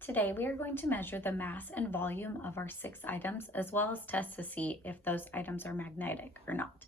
Today we are going to measure the mass and volume of our 6 items as well as test to see if those items are magnetic or not.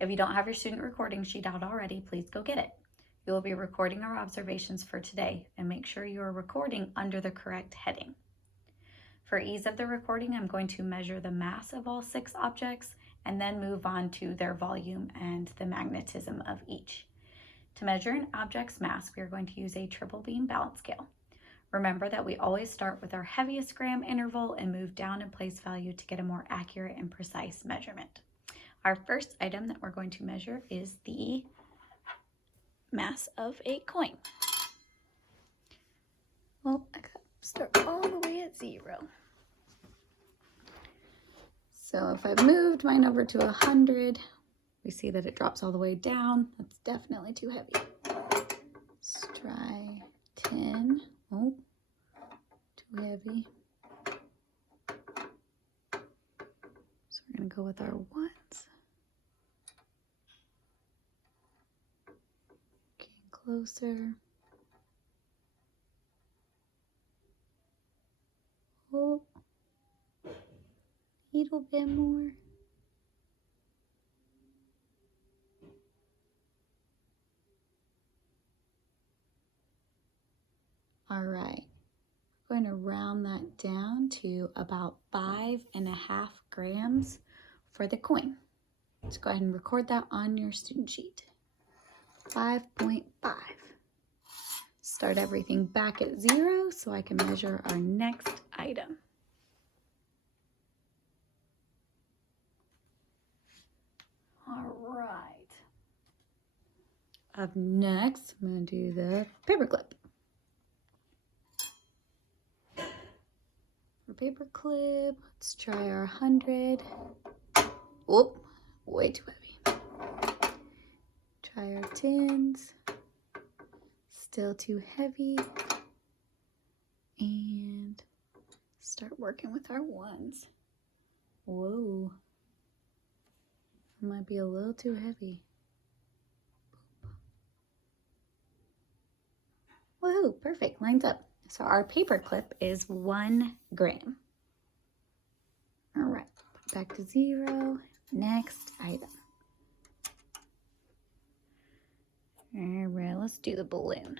If you don't have your student recording sheet out already, please go get it. You will be recording our observations for today and make sure you are recording under the correct heading. For ease of the recording, I'm going to measure the mass of all 6 objects and then move on to their volume and the magnetism of each. To measure an object's mass, we are going to use a triple beam balance scale. Remember that we always start with our heaviest gram interval and move down in place value to get a more accurate and precise measurement. Our first item that we're going to measure is the mass of a coin. Well, I gotta start all the way at 0. So if I've moved mine over to 100, we see that it drops all the way down. That's definitely too heavy. Let's try 10. Oh, too heavy. So we're going to go with our ones. Getting closer. Oh, a little bit more. All right. Going to round that down to about 5.5 grams for the coin. Let's go ahead and record that on your student sheet. 5.5. Start everything back at 0 so I can measure our next item. All right. Up next, I'm going to do the paperclip. Paperclip, let's try our 100. Oh, way too heavy. Try our 10s. Still too heavy. And start working with our 1s. Whoa. Might be a little too heavy. Woohoo, perfect, lines up. So our paperclip is 1 gram. All right, back to 0. Next item. All right, let's do the balloon.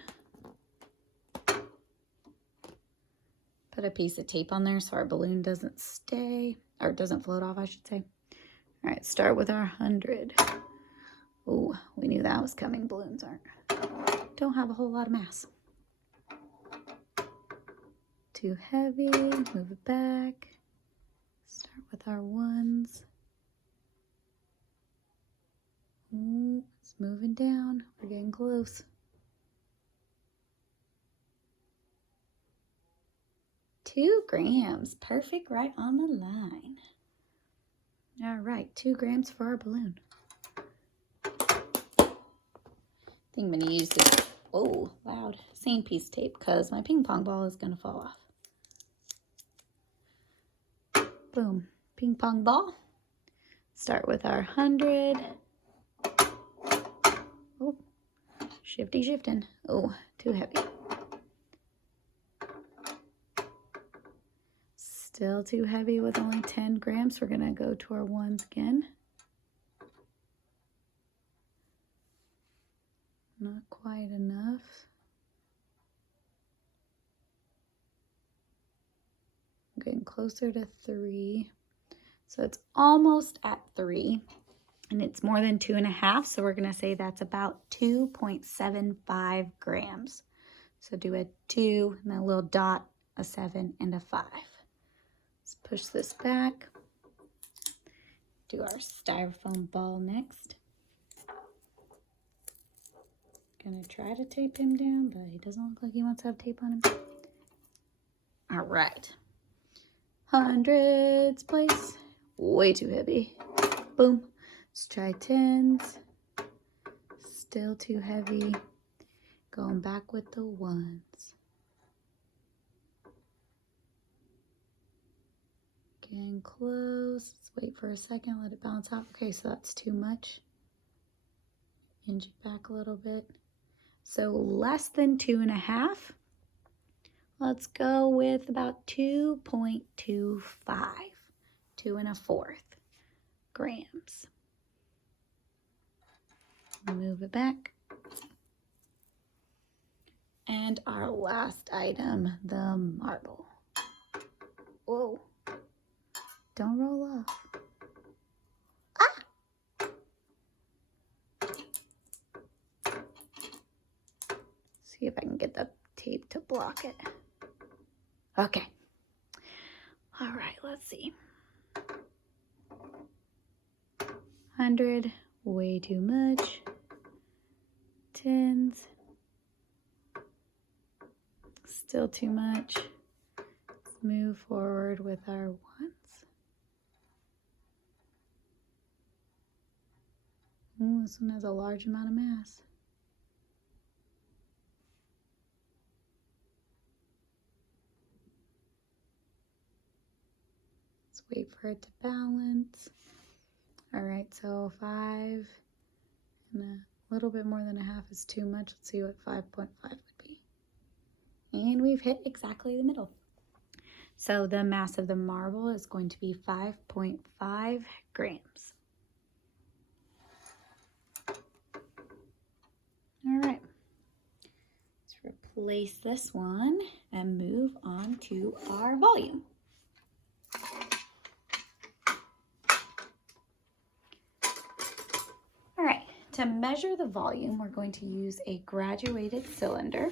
Put a piece of tape on there so our balloon doesn't stay, or doesn't float off, I should say. All right, start with our 100. Oh, we knew that was coming. Balloons don't have a whole lot of mass. Too heavy, move it back. Start with our 1s. Ooh, it's moving down. We're getting close. 2 grams, perfect, right on the line. All right, 2 grams for our balloon. I think I'm gonna use this, oh, loud, same piece of tape because my ping pong ball is gonna fall off. Boom, ping pong ball. Start with our 100. Oh, shifting. Oh, too heavy. Still too heavy with only 10 grams. We're gonna go to our 1s again. Not quite enough. Getting closer to 3. So it's almost at 3. And it's more than 2.5. So we're going to say that's about 2.75 grams. So do a 2 and a little dot, a 7, and a 5. Let's push this back. Do our styrofoam ball next. Gonna try to tape him down, but he doesn't look like he wants to have tape on him. All right. 100s, place. Way too heavy. Boom. Let's try 10s. Still too heavy. Going back with the 1s. Getting close. Let's wait for a second. Let it bounce out. Okay, so that's too much. Hinge it back a little bit. So less than 2.5. Let's go with about 2.25, 2¼ grams. Move it back. And our last item, the marble. Whoa, don't roll off. Ah! See if I can get the tape to block it. Okay. All right, let's see. 100, way too much. 10s, still too much. Let's move forward with our 1s. Ooh, this one has a large amount of mass. Let's wait for it to balance. All right, so 5 and a little bit more than a half is too much. Let's see what 5.5 would be. And we've hit exactly the middle. So the mass of the marble is going to be 5.5 grams. All right, let's replace this one and move on to our volume. All right, to measure the volume, we're going to use a graduated cylinder.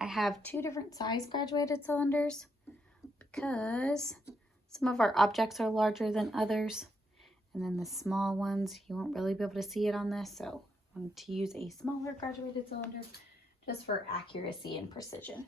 I have 2 different size graduated cylinders because some of our objects are larger than others. And then the small ones, you won't really be able to see it on this, so I'm going to use a smaller graduated cylinder just for accuracy and precision.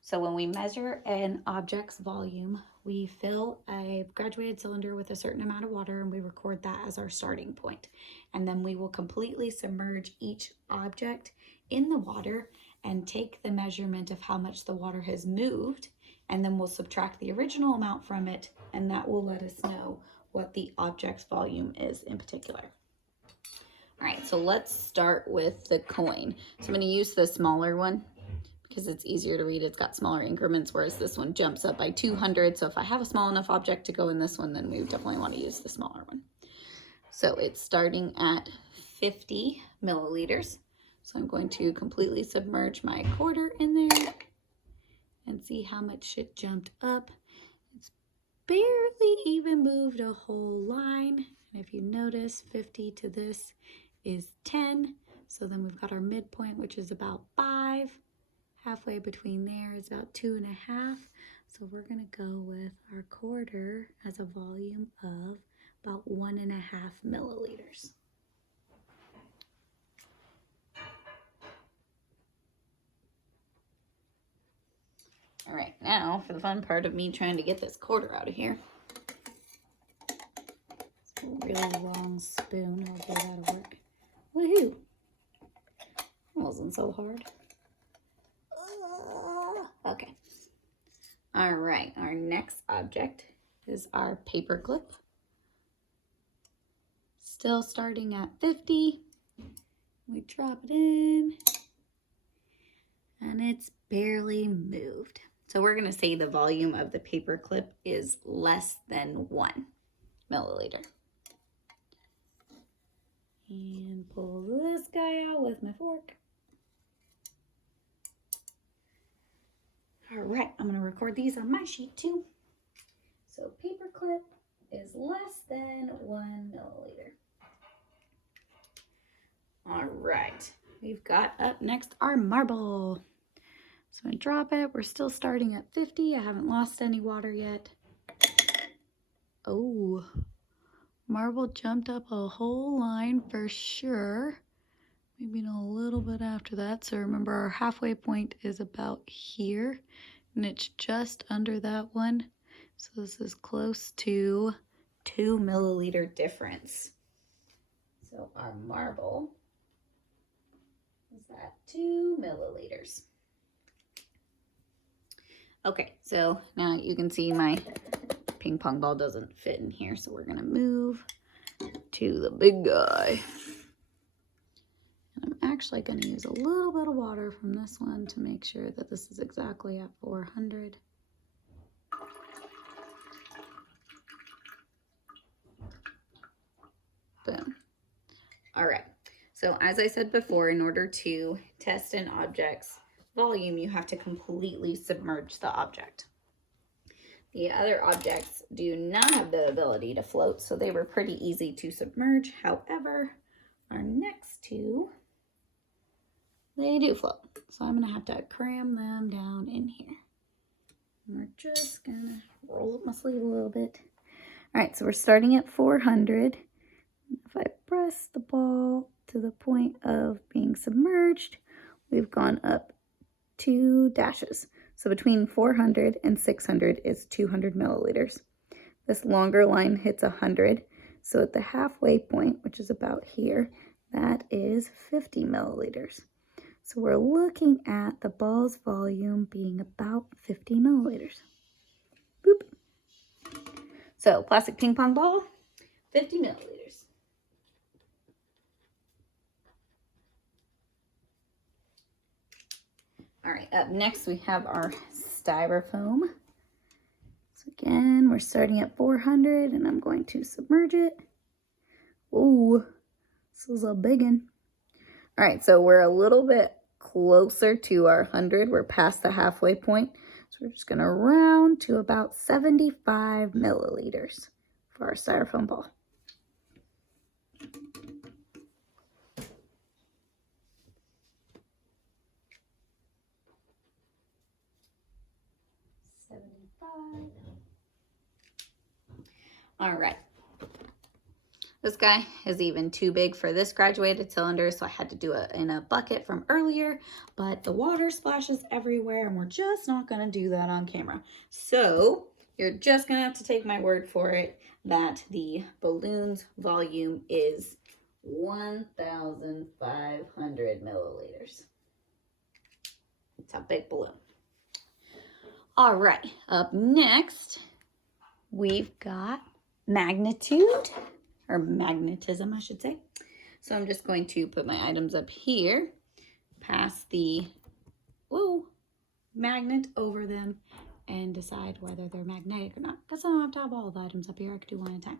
So when we measure an object's volume, we fill a graduated cylinder with a certain amount of water and we record that as our starting point. And then we will completely submerge each object in the water and take the measurement of how much the water has moved, and then we'll subtract the original amount from it, and that will let us know what the object's volume is in particular. All right, so let's start with the coin. So I'm going to use the smaller one because it's easier to read. It's got smaller increments, whereas this one jumps up by 200. So if I have a small enough object to go in this one, then we definitely want to use the smaller one. So it's starting at 50 milliliters. So I'm going to completely submerge my quarter in there and see how much it jumped up. It's barely even moved a whole line. And if you notice, 50 to this is 10. So then we've got our midpoint, which is about 5. Halfway between there is about 2.5. So we're gonna go with our quarter as a volume of about 1.5 milliliters. All right, now for the fun part of me trying to get this quarter out of here. It's a really long spoon, hopefully that'll work. Woohoo! That wasn't so hard. Okay. All right, our next object is our paper clip. Still starting at 50. We drop it in, and it's barely moved. So we're going to say the volume of the paper clip is less than 1 milliliter. And pull this guy out with my fork. All right, I'm going to record these on my sheet too. So paper clip is less than 1 milliliter. All right, we've got up next our marble. So I'm going to drop it. We're still starting at 50. I haven't lost any water yet. Oh, marble jumped up a whole line for sure. Maybe a little bit after that. So remember, our halfway point is about here, and it's just under that one. So this is close to 2 milliliter difference. So our marble is at 2 milliliters. Okay, so now you can see my ping pong ball doesn't fit in here, so we're gonna move to the big guy. And I'm actually going to use a little bit of water from this one to make sure that this is exactly at 400. Boom. All right. So as I said before, in order to test an object's volume, you have to completely submerge the object. The other objects do not have the ability to float, so they were pretty easy to submerge. However, our next two, they do float. So I'm going to have to cram them down in here. And we're just going to roll up my sleeve a little bit. All right, so we're starting at 400. If I press the ball to the point of being submerged, we've gone up 2 dashes. So between 400 and 600 is 200 milliliters. This longer line hits 100. So at the halfway point, which is about here, that is 50 milliliters. So we're looking at the ball's volume being about 50 milliliters. Boop. So plastic ping pong ball, 50 milliliters. All right, up next we have our styrofoam. So again, we're starting at 400 and I'm going to submerge it. Ooh, this is a big one. All right, so we're a little bit closer to our 100. We're past the halfway point. So we're just gonna round to about 75 milliliters for our styrofoam ball. All right. This guy is even too big for this graduated cylinder, so I had to do it in a bucket from earlier, but the water splashes everywhere and we're just not gonna do that on camera. So you're just gonna have to take my word for it that the balloon's volume is 1,500 milliliters. It's a big balloon. All right, up next, we've got magnitude, or magnetism, I should say. So I'm just going to put my items up here, pass the magnet over them, and decide whether they're magnetic or not. Because I don't have to have all the items up here. I could do one at a time.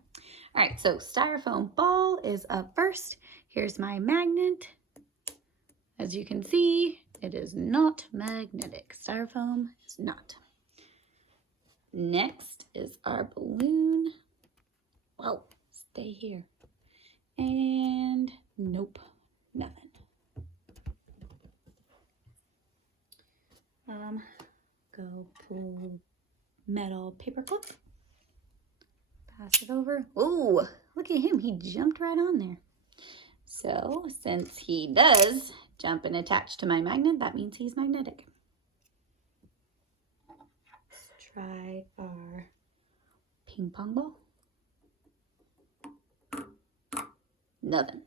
All right, so styrofoam ball is up first. Here's my magnet. As you can see, it is not magnetic. Styrofoam is not. Next is our balloon. Well, stay here. And nope, nothing. Go pull metal paper clip. Pass it over. Ooh, look at him. He jumped right on there. So since he does jump and attach to my magnet, that means he's magnetic. Let's try our ping pong ball. Nothing.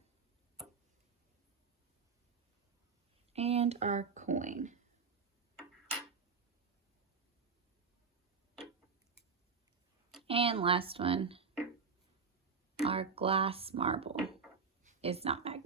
And our coin. And last one, our glass marble is not magnetic.